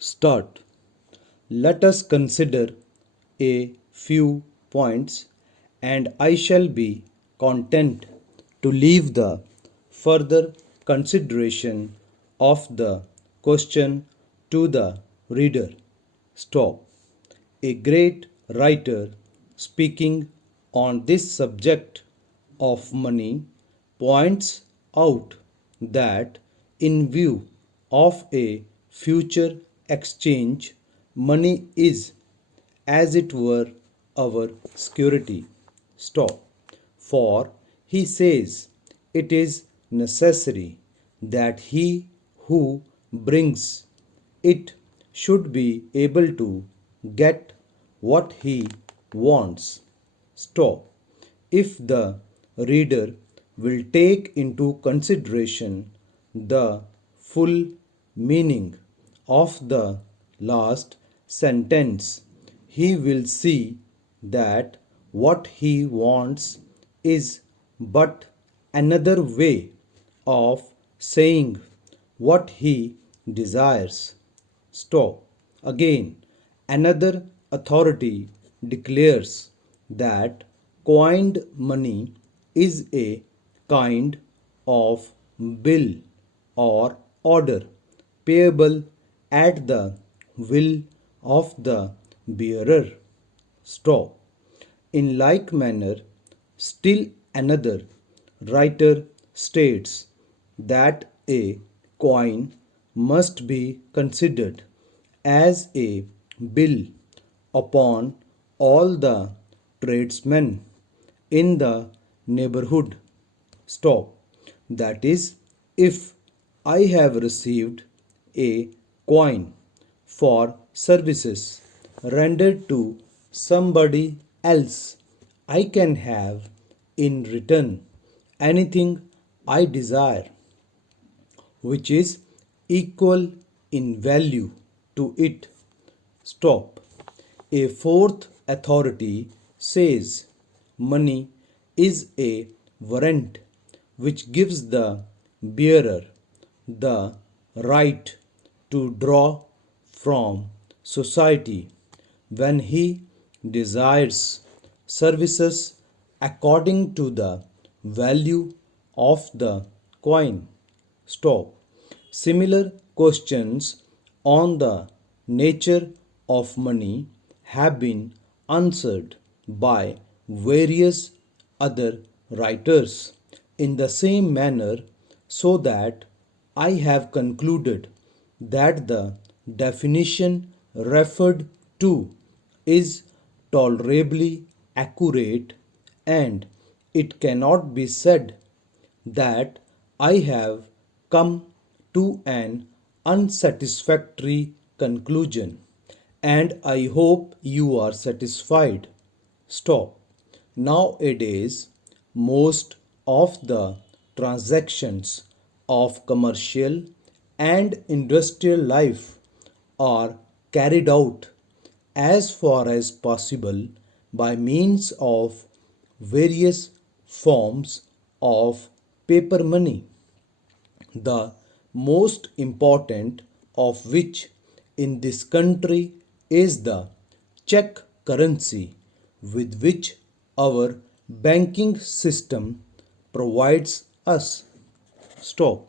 Start. Let us consider a few points, and I shall be content to leave the further consideration of the question to the reader. Stop. A great writer speaking on this subject of money points out that in view of a future exchange, money is, as it were, our security. Stop. For he says it is necessary that he who brings it should be able to get what he wants. Stop. If the reader will take into consideration the full meaning of the last sentence, he will see that what he wants is but another way of saying what he desires. Stop. Again, another authority declares that coined money is a kind of bill or order payable at the will of the bearer. Stop. In like manner, still another writer states that a coin must be considered as a bill upon all the tradesmen in the neighborhood. Stop. That is, if I have received a coin for services rendered to somebody else, I can have in return anything I desire which is equal in value to it. Stop. A fourth authority says money is a warrant which gives the bearer the right to draw from society when he desires services according to the value of the coin. Stop. Similar questions on the nature of money have been answered by various other writers in the same manner, so that I have concluded that the definition referred to is tolerably accurate, and it cannot be said that I have come to an unsatisfactory conclusion, and I hope you are satisfied. Stop. Nowadays, most of the transactions of commercial and industrial life are carried out as far as possible by means of various forms of paper money, the most important of which in this country is the check currency with which our banking system provides us. Stop.